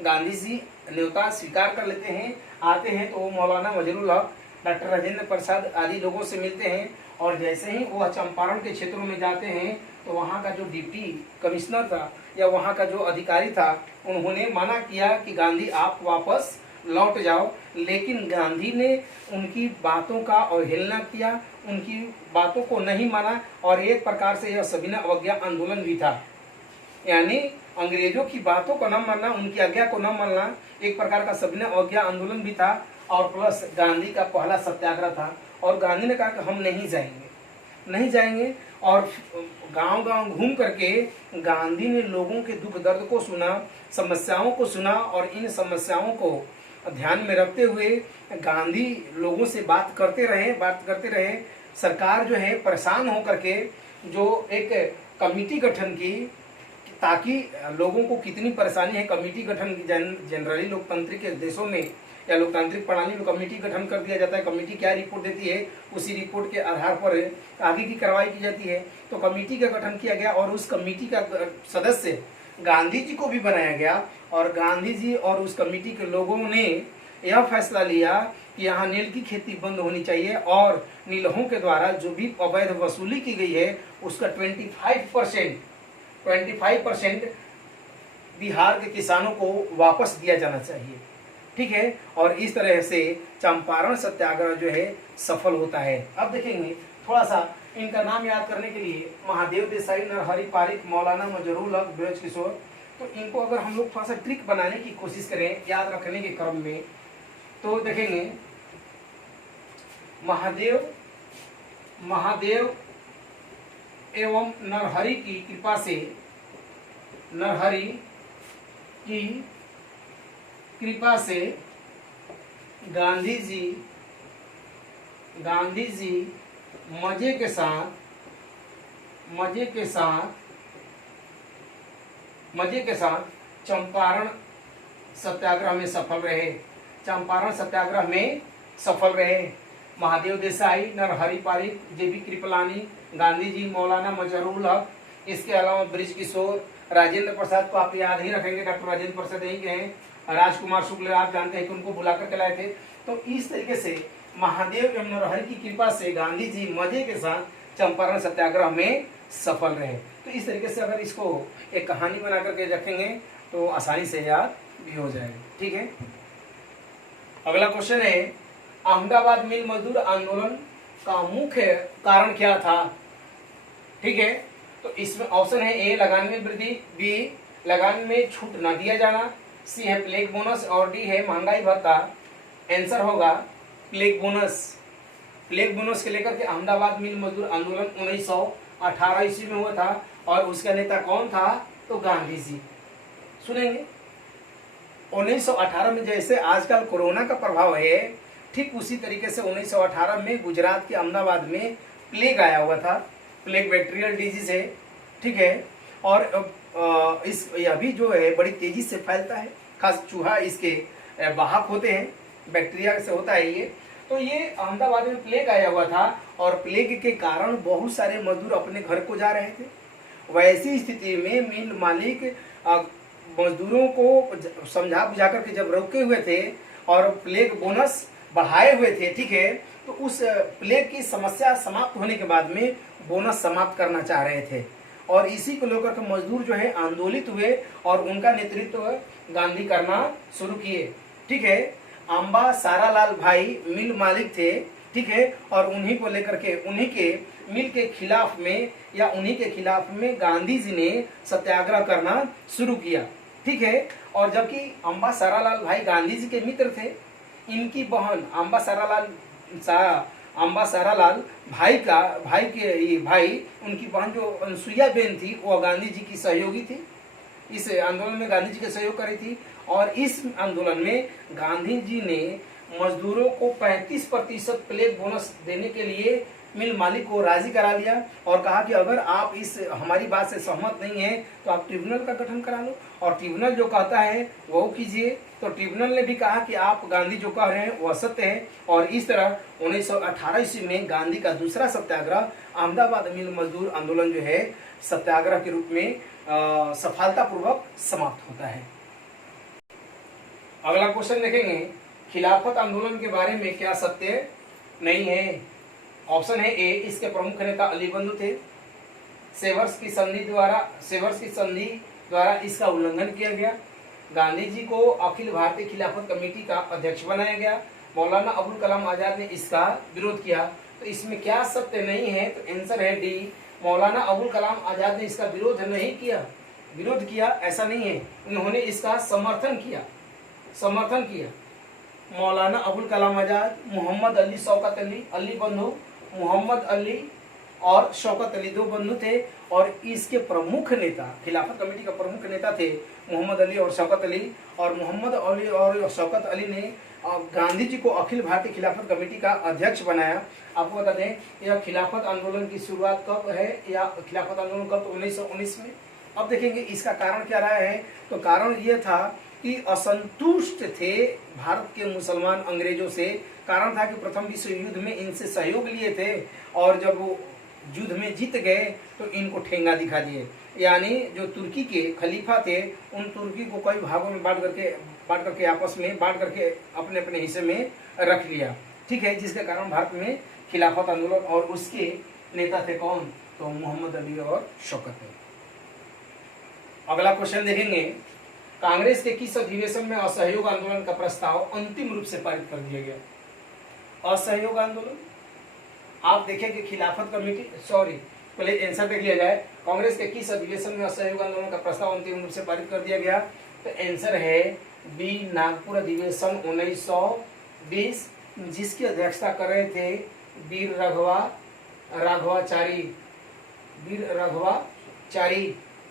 गांधी जी न्योता स्वीकार कर लेते हैं, आते हैं तो वो मौलाना मजहरुल हक, डॉक्टर राजेंद्र प्रसाद आदि लोगों से मिलते हैं और जैसे ही वह चंपारण के क्षेत्रों में जाते हैं तो वहाँ का जो डिप्टी कमिश्नर था या वहाँ का जो अधिकारी था उन्होंने मना किया कि गांधी आप वापस लौट जाओ, लेकिन गांधी ने उनकी बातों का अवहेलना किया, उनकी बातों को नहीं माना और एक प्रकार से यह सविनय अवज्ञा आंदोलन भी था। यानी अंग्रेजों की बातों को न मानना, उनकी आज्ञा को न मानना एक प्रकार का सविनय अवज्ञा आंदोलन भी था और प्लस गांधी का पहला सत्याग्रह था। और गांधी ने कहा कि हम नहीं जाएंगे और गांव-गांव घूम करके गांधी ने लोगों के दुख दर्द को सुना, समस्याओं को सुना और इन समस्याओं को ध्यान में रखते हुए गांधी लोगों से बात करते रहे। सरकार जो है परेशान होकर के जो एक कमेटी गठन की ताकि लोगों को कितनी परेशानी है, कमेटी गठन जनरली लोकतांत्रिक देशों में या लोकतांत्रिक प्रणाली में कमेटी गठन कर दिया जाता है। कमेटी क्या रिपोर्ट देती है उसी रिपोर्ट के आधार पर आगे की कार्रवाई की जाती है। तो कमेटी का गठन किया गया और उस कमेटी का सदस्य गांधी जी को भी बनाया गया और गांधी जी और उस कमेटी के लोगों ने यह फैसला लिया कि यहाँ नील की खेती बंद होनी चाहिए और नीलहों के द्वारा जो भी अवैध वसूली की गई है उसका 25% बिहार के किसानों को वापस दिया जाना चाहिए। ठीक है, और इस तरह से चंपारण सत्याग्रह जो है सफल होता है। अब देखेंगे थोड़ा सा इनका नाम याद करने के लिए, महादेव देसाई, नरहरि पारिक, मौलाना मजहरुल हक, ब्रज किशोर, तो इनको अगर हम लोग थोड़ा सा ट्रिक बनाने की कोशिश करें याद रखने के क्रम में, तो देखेंगे महादेव एवं नरहरि की कृपा से गांधी जी मजे के साथ मजे के साथ चंपारण सत्याग्रह में सफल रहे। चंपारण सत्याग्रह में सफल रहे। महादेव देसाई, नरहरि पारिक, जेबी कृपलानी, गांधी जी, मौलाना मजहरूल हक, इसके अलावा ब्रिज किशोर, राजेंद्र प्रसाद को आप याद ही रखेंगे, डॉक्टर राजेंद्र प्रसाद यही के हैं। राजकुमार शुक्ल आप जानते हैं कि उनको बुलाकर के लाए थे। तो इस तरीके से महादेव एवं नरहरि की कृपा से गांधी जी मजे के साथ चंपारण सत्याग्रह में सफल रहे। तो इस तरीके से अगर इसको एक कहानी बना करके रखेंगे तो आसानी से याद भी हो जाएगा। ठीक है, अगला क्वेश्चन है अहमदाबाद मिल मजदूर आंदोलन का मुख्य कारण क्या था? ठीक है, तो इसमें ऑप्शन है ए लगान में वृद्धि, बी लगान में छूट न दिया जाना, सी है प्लेग बोनस और डी है महंगाई भत्ता। आंसर होगा प्लेग बोनस। प्लेग बोनस के लेकर के अहमदाबाद मिल मजदूर आंदोलन 1918 ईस्वी में हुआ था और उसका नेता कौन था? तो गांधी जी। सुनेंगे 1918 में जैसे आजकल कोरोना का प्रभाव है, ठीक उसी तरीके से 1918 में गुजरात के अहमदाबाद में प्लेग आया हुआ था। प्लेग बैक्टीरियल डिजीज है। ठीक है, और इस अभी जो है बड़ी तेजी से फैलता है, खास चूहा इसके वाहक होते हैं, बैक्टीरिया से होता है ये। तो ये अहमदाबाद में प्लेग आया हुआ था और प्लेग के कारण बहुत सारे मजदूर अपने घर को जा रहे थे। वैसी स्थिति में मिल मालिक मजदूरों को समझा बुझा करके जब रोके हुए थे और प्लेग बोनस बढ़ाए हुए थे, ठीक है, तो उस प्लेग की समस्या समाप्त होने के बाद में बोनस समाप्त करना चाह रहे थे और इसी को लेकर के मजदूर जो है आंदोलित हुए और उनका नेतृत्व गांधी करना शुरू किए। ठीक है, अंबा सारालाल भाई मिल मालिक थे। ठीक है, और उन्हीं को लेकर के उन्हीं के मिल के खिलाफ में या उन्हीं के खिलाफ में गांधी जी ने सत्याग्रह करना शुरू किया। ठीक है, और जबकि अंबा सारालाल भाई गांधी जी के मित्र थे, इनकी बहन अंबा सारालाल भाई उनकी बहन जो अनसुईया बेन थी वो गांधी जी की सहयोगी थी। इस आंदोलन में गांधी जी के सहयोग करी थी और इस आंदोलन में गांधी जी ने मजदूरों को 35% प्लेग बोनस देने के लिए मिल मालिक को राजी करा लिया और कहा कि अगर आप इस हमारी बात से सहमत नहीं है तो आप ट्रिब्यूनल का गठन करा लो और ट्रिब्यूनल जो कहता है वो कीजिए। तो ट्रिब्यूनल ने भी कहा कि आप गांधी जो कह रहे हैं वह सत्य है और इस तरह 1918 ईस्वी में गांधी का दूसरा सत्याग्रह अहमदाबाद मिल मजदूर आंदोलन जो है सत्याग्रह के रूप में सफलतापूर्वक समाप्त होता है। अगला क्वेश्चन देखेंगे खिलाफत आंदोलन के बारे में क्या सत्य नहीं है? ऑप्शन है ए इसके प्रमुख नेता अली बंधु थे। सेवर्स की संधि द्वारा इसका उल्लंघन किया गया। गांधी जी को अखिल भारतीय खिलाफत कमेटी का अध्यक्ष बनाया गया। मौलाना अबुल कलाम आजाद ने इसका विरोध किया। तो इसमें क्या सत्य नहीं है? तो आंसर है डी मौलाना अबुल कलाम आजाद ने इसका विरोध किया ऐसा नहीं है, उन्होंने इसका समर्थन किया। मौलाना अबुल कलाम आजाद, मोहम्मद अली, शौकत अली बंधु, मोहम्मद अली और शौकत अली दो बंधु थे और इसके प्रमुख नेता खिलाफत कमेटी का प्रमुख नेता थे मोहम्मद अली और शौकत अली। और मोहम्मद अली और शौकत अली ने गांधी जी को अखिल भारतीय खिलाफत कमेटी का अध्यक्ष बनाया। आपको बता दें यह खिलाफत आंदोलन की शुरुआत कब है या खिलाफत आंदोलन कब? 1919 में। अब देखेंगे इसका कारण क्या रहा है। तो कारण ये था कि असंतुष्ट थे भारत के मुसलमान अंग्रेजों से। कारण था कि प्रथम विश्व युद्ध में इनसे सहयोग लिए थे और जब वो युद्ध में जीत गए तो इनको ठेंगा दिखा दिए। यानी जो तुर्की के खलीफा थे उन तुर्की को कई भागों में बांट करके आपस में बांट करके अपने अपने हिस्से में रख लिया। ठीक है, जिसके कारण भारत में खिलाफत आंदोलन और उसके नेता थे कौन? तो मोहम्मद अली और शौकत अली। अगला क्वेश्चन देखेंगे कांग्रेस के किस अधिवेशन में असहयोग आंदोलन का प्रस्ताव अंतिम रूप से पारित कर दिया गया? असहयोग आंदोलन आप देखें कि खिलाफत कमेटी पहले आंसर देख लिया जाए। कांग्रेस के किस अधिवेशन में असहयोग आंदोलन का प्रस्ताव अंतिम रूप से पारित कर दिया गया? तो आंसर है बी नागपुर अधिवेशन 1920 जिसकी अध्यक्षता कर रहे थे वीर राघवाचारी।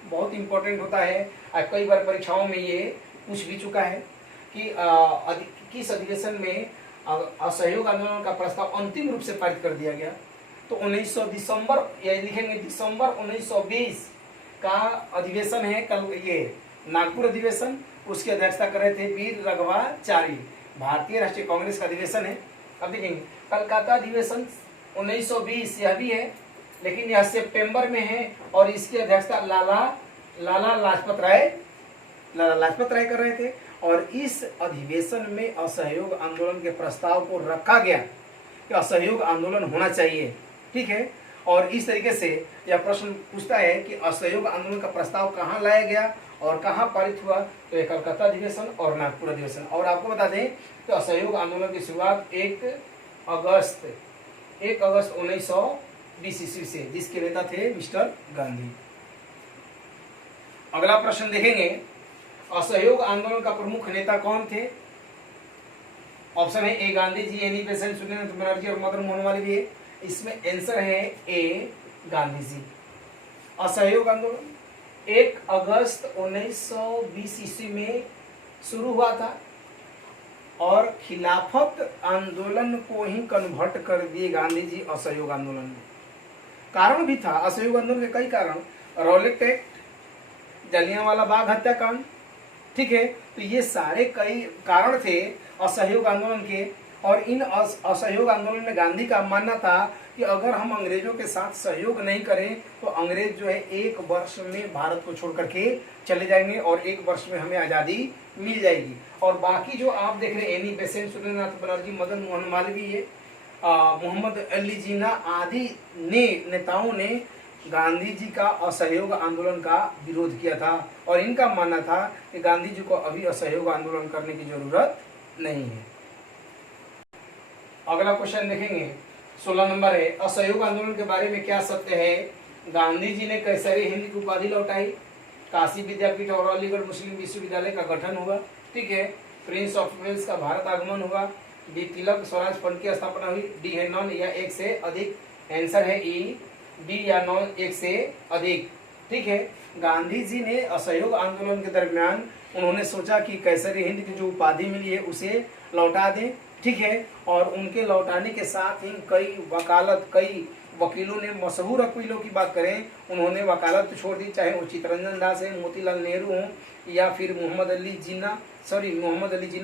बहुत इंपॉर्टेंट होता है, कई बार परीक्षाओं में ये पूछ भी चुका है कि किस अधिवेशन में असहयोग आंदोलन का प्रस्ताव अंतिम रूप से पारित कर दिया गया। तो 19 दिसंबर 1920 का अधिवेशन है। कल ये नागपुर अधिवेशन, उसकी अध्यक्षता कर रहे थे वीर राघवाचारी। भारतीय राष्ट्रीय कांग्रेस का अधिवेशन है। अब देखेंगे कलकत्ता अधिवेशन 1920, यह भी है लेकिन यह सितंबर में है और इसकी अध्यक्षता लाला लाजपत राय कर रहे थे। और इस अधिवेशन में असहयोग आंदोलन के प्रस्ताव को रखा गया कि असहयोग आंदोलन होना चाहिए, ठीक है। और इस तरीके से यह प्रश्न पूछता है कि असहयोग आंदोलन का प्रस्ताव कहाँ लाया गया और कहाँ पारित हुआ, तो ये कलकत्ता अधिवेशन और नागपुर अधिवेशन। और आपको बता दें कि असहयोग आंदोलन की शुरुआत 1 अगस्त 1920 ईस्वी से, जिसके नेता थे मिस्टर गांधी। अगला प्रश्न देखेंगे, असहयोग आंदोलन का प्रमुख नेता कौन थे? ऑप्शन है ए गांधी जी, एनी बेसेंट, सुरेंद्र बनर्जी और मदन मोहन मालवीय है। इसमें आंसर है ए गांधी जी। असहयोग आंदोलन 1 अगस्त 1920 ईस्वी में शुरू हुआ था और खिलाफत आंदोलन को ही कन्वर्ट कर दिए गांधी जी असहयोग आंदोलन में। कारण भी था असहयोग आंदोलन के कई कारण, रॉलेट एक्ट, जलियांवाला बाग हत्याकांड, ठीक है। तो ये सारे कई कारण थे असहयोग आंदोलन के। और इन असहयोग आंदोलन में गांधी का मानना था कि अगर हम अंग्रेजों के साथ सहयोग नहीं करें तो अंग्रेज जो है 1 वर्ष में भारत को छोड़ करके चले जाएंगे और 1 वर्ष में हमें आज़ादी मिल जाएगी। और बाकी जो आप देख रहे हैं एनी बेसेंट, सुरेंद्रनाथ बनर्जी, मदन मोहन मालवीय, मोहम्मद अली जिन्ना आदि नेताओं ने गांधी जी का असहयोग आंदोलन का विरोध किया था और इनका मानना था कि गांधी जी को अभी असहयोग आंदोलन करने की जरूरत नहीं है। अगला क्वेश्चन देखेंगे, 16 नंबर है, असहयोग आंदोलन के बारे में क्या सत्य है? गांधी जी ने कैसरी हिंद की उपाधि लौटाई, काशी विद्यापीठ और अलीगढ़ मुस्लिम विश्वविद्यालय का गठन हुआ, ठीक है। प्रिंस ऑफ वेल्स का भारत आगमन हुआ, डी तिलक स्वराज फंड की स्थापना हुई, डी है नॉन या 1 से अधिक, आंसर है ई डी या नॉन 1 से अधिक, ठीक है। गांधी जी ने असहयोग आंदोलन के दरमियान उन्होंने सोचा कि कैसरी हिंद की जो उपाधि मिली है उसे लौटा दें, ठीक है। और उनके लौटाने के साथ ही कई वकीलों ने, मशहूर वकीलों की बात करें, उन्होंने वकालत छोड़ दी, चाहे वो चित्तरंजन दास है, मोतीलाल नेहरू हों या फिर मोहम्मद अली जिन्ना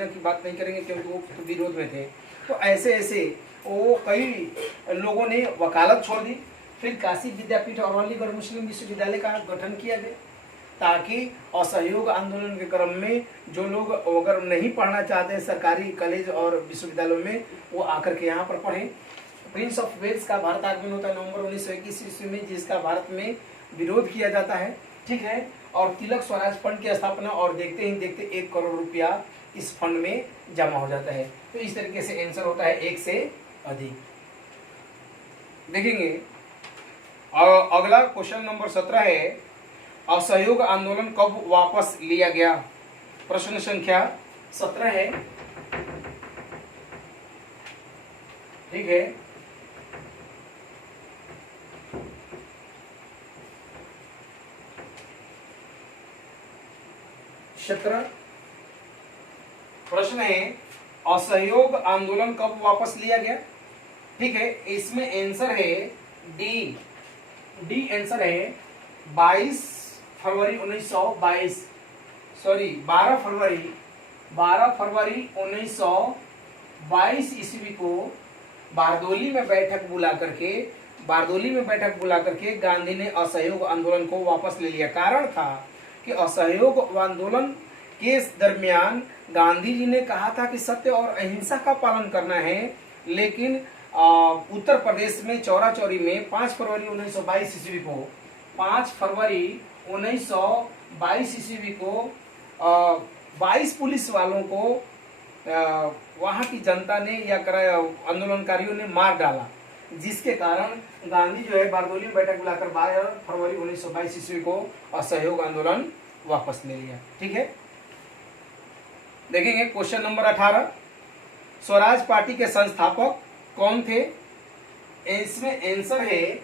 की बात नहीं करेंगे क्योंकि वो विरोध में थे। तो ऐसे वो कई लोगों ने वकालत छोड़ दी। फिर काशी विद्यापीठ और अलीगढ़ मुस्लिम विश्वविद्यालय का गठन किया गया ताकि असहयोग आंदोलन के क्रम में जो लोग अगर नहीं पढ़ना चाहते सरकारी कॉलेज और विश्वविद्यालयों में, वो आकर के यहाँ पर पढ़ें। प्रिंस ऑफ वेल्स का भारत आगमन होता है नवंबर 1921 ईस्वी में, जिसका भारत में विरोध किया जाता है, ठीक है। और तिलक स्वराज फंड की स्थापना और देखते ही देखते 1 करोड़ रुपया इस फंड में जमा हो जाता है। तो इस तरीके से आंसर होता है 1 से अधिक। देखेंगे और अगला क्वेश्चन नंबर 17 है, असहयोग आंदोलन कब वापस लिया गया? प्रश्न संख्या 17 है, ठीक है। प्रश्न है असहयोग आंदोलन कब वापस लिया गया, ठीक है। इसमें आंसर है डी आंसर है 22 फरवरी 1922, सॉरी 12 फरवरी 1922 ईस्वी को बारदोली में बैठक बुला करके गांधी ने असहयोग आंदोलन को वापस ले लिया। कारण था कि असहयोग आंदोलन के दरमियान गांधी जी ने कहा था कि सत्य और अहिंसा का पालन करना है, लेकिन उत्तर प्रदेश में चौरा चौरी में 5 फरवरी 1922 ईस्वी को 22 पुलिस वालों को वहां की जनता ने या आंदोलनकारियों ने मार डाला, जिसके कारण गांधी जो है बारदोली में बैठक बुलाकर 12 फरवरी 1922 ईस्वी को असहयोग आंदोलन वापस ले लिया, ठीक है। देखेंगे क्वेश्चन नंबर 18, स्वराज पार्टी के संस्थापक कौन थे? इसमें आंसर है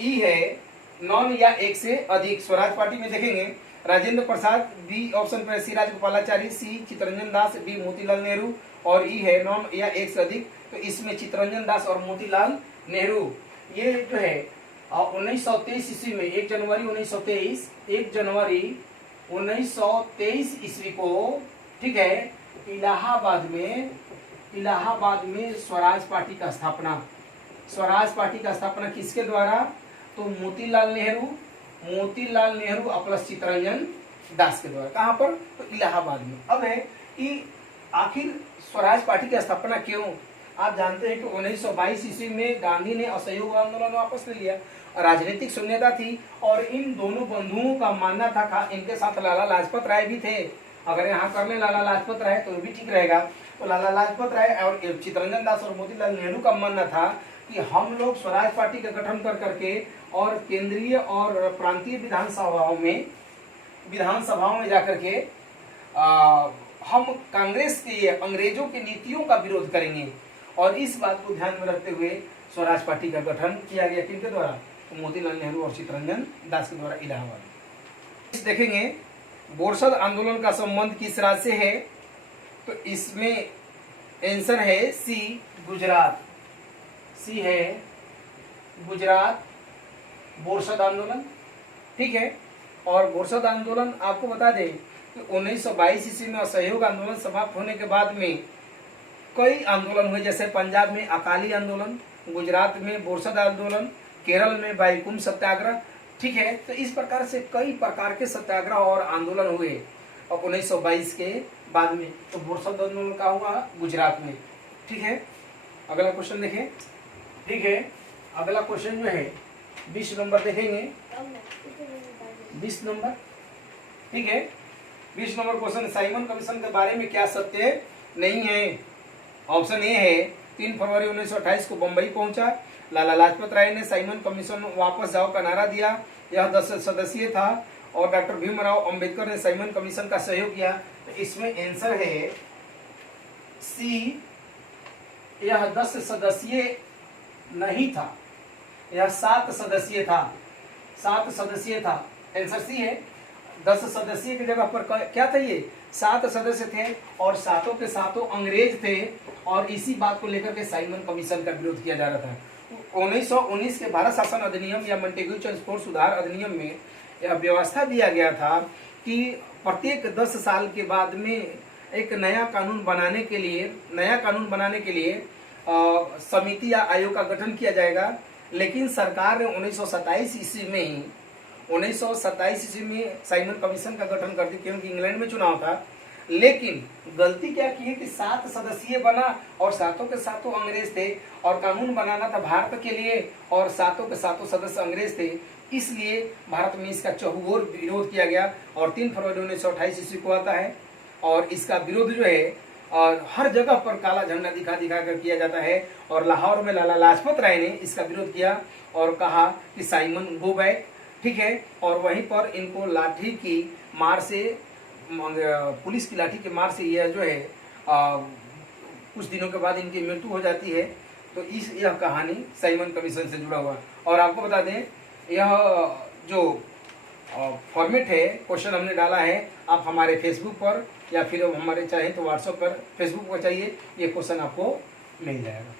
ई है नॉन या 1 से अधिक। स्वराज पार्टी में देखेंगे राजेंद्र प्रसाद, बी ऑप्शन पर सी राजगोपालाचारी, सी चित्तरंजन दास, डी मोतीलाल नेहरू और ई है नॉन या 1 से अधिक। तो इसमें चित्तरंजन दास और मोतीलाल नेहरू ये जो है 1923 ईस्वी में 1 जनवरी 1923 ईस्वी को, ठीक है, इलाहाबाद में स्वराज पार्टी का स्थापना, स्वराज पार्टी का स्थापना किसके द्वारा? तो मोतीलाल नेहरू प्लस चित्तरंजन दास के द्वारा। कहाँ पर? तो इलाहाबाद में। अब है कि आखिर स्वराज पार्टी की स्थापना क्यों? आप जानते हैं कि 1922 ईस्वी में गांधी ने असहयोग आंदोलन वापस ले लिया, राजनीतिक शून्यता थी और इन दोनों बंधुओं का मानना था, इनके साथ लाला लाजपत राय भी थे, अगर यहाँ कर ले लाला लाजपत राय तो भी ठीक रहेगा। तो लाला लाजपत राय और चित्तरंजन दास और मोतीलाल नेहरू का मानना था कि हम लोग स्वराज पार्टी का गठन कर करके और केंद्रीय और प्रांतीय विधानसभाओं में जाकर के हम कांग्रेस के अंग्रेजों की नीतियों का विरोध करेंगे, और इस बात को ध्यान में रखते हुए स्वराज पार्टी का गठन किया गया। किनके द्वारा? तो मोतीलाल नेहरू और चित्तरंजन दास के द्वारा इलाहाबाद। देखेंगे बोरसद आंदोलन का संबंध किस राज्य से है? तो इसमें आंसर है सी, गुजरात। सी है गुजरात, बोरसद आंदोलन, ठीक है। और बोरसद आंदोलन आपको बता दें कि 1922 ईस्वी में असहयोग आंदोलन समाप्त होने के बाद में कई आंदोलन हुए, जैसे पंजाब में अकाली आंदोलन, गुजरात में बोरसद आंदोलन, केरल में बाईकुंभ सत्याग्रह, ठीक है। तो इस प्रकार से कई प्रकार के सत्याग्रह और आंदोलन हुए और 1922 के बाद में। तो बोरसद आंदोलन का हुआ गुजरात में, ठीक है। अगला क्वेश्चन देखें, ठीक है। अगला क्वेश्चन जो है 20 नंबर देखेंगे, 20 नंबर, ठीक है। 20 नंबर क्वेश्चन, साइमन कमीशन के बारे में क्या सत्य नहीं है? ऑप्शन ए है 3 फरवरी 1928 को बंबई पहुंचा, लाला लाजपत राय ने साइमन कमीशन वापस जाओ का नारा दिया, यह 10 सदस्यीय था और डॉक्टर भीमराव अंबेडकर ने साइमन कमीशन का सहयोग किया। तो इसमें आंसर है सी, यह 10 सदस्यीय नहीं था, यह 7 सदस्यीय था, 7 सदस्यीय था। आंसर सी है। 10 सदस्यीय की जगह पर क्या था? ये 7 सदस्य थे और सातों के सातों अंग्रेज थे, और इसी बात को लेकर के साइमन कमीशन का विरोध किया जा रहा था। 1919 के भारत शासन अधिनियम या मॉन्टेग्यू चर्च सुधार अधिनियम में यह व्यवस्था दिया गया था कि प्रत्येक 10 साल के बाद में एक नया कानून बनाने के लिए समिति या आयोग का गठन किया जाएगा। लेकिन सरकार ने 1927 ईस्वी में साइमन कमीशन का गठन कर दिया, क्योंकि इंग्लैंड में चुनाव था। लेकिन गलती क्या की है कि 7 सदस्यीय बना और सातों के सातों अंग्रेज थे, और कानून बनाना था भारत के लिए और सातों के सातों सदस्य अंग्रेज थे, इसलिए भारत में इसका चहुओर विरोध किया गया और 3 फरवरी 1928 ईस्वी को आता है। और इसका विरोध जो है और हर जगह पर काला झंडा दिखा कर किया जाता है, और लाहौर में लाला लाजपत राय ने इसका विरोध किया और कहा कि साइमन गो बैक, ठीक है। और वहीं पर इनको लाठी की मार से, पुलिस की लाठी के मार से यह जो है कुछ दिनों के बाद इनकी मृत्यु हो जाती है। तो यह कहानी साइमन कमीशन से जुड़ा हुआ। और आपको बता दें, यह जो फॉर्मेट है, क्वेश्चन हमने डाला है, आप हमारे फेसबुक पर या फिर हमारे चाहे तो व्हाट्सएप पर, फेसबुक पर चाहिए, ये क्वेश्चन आपको मिल जाएगा।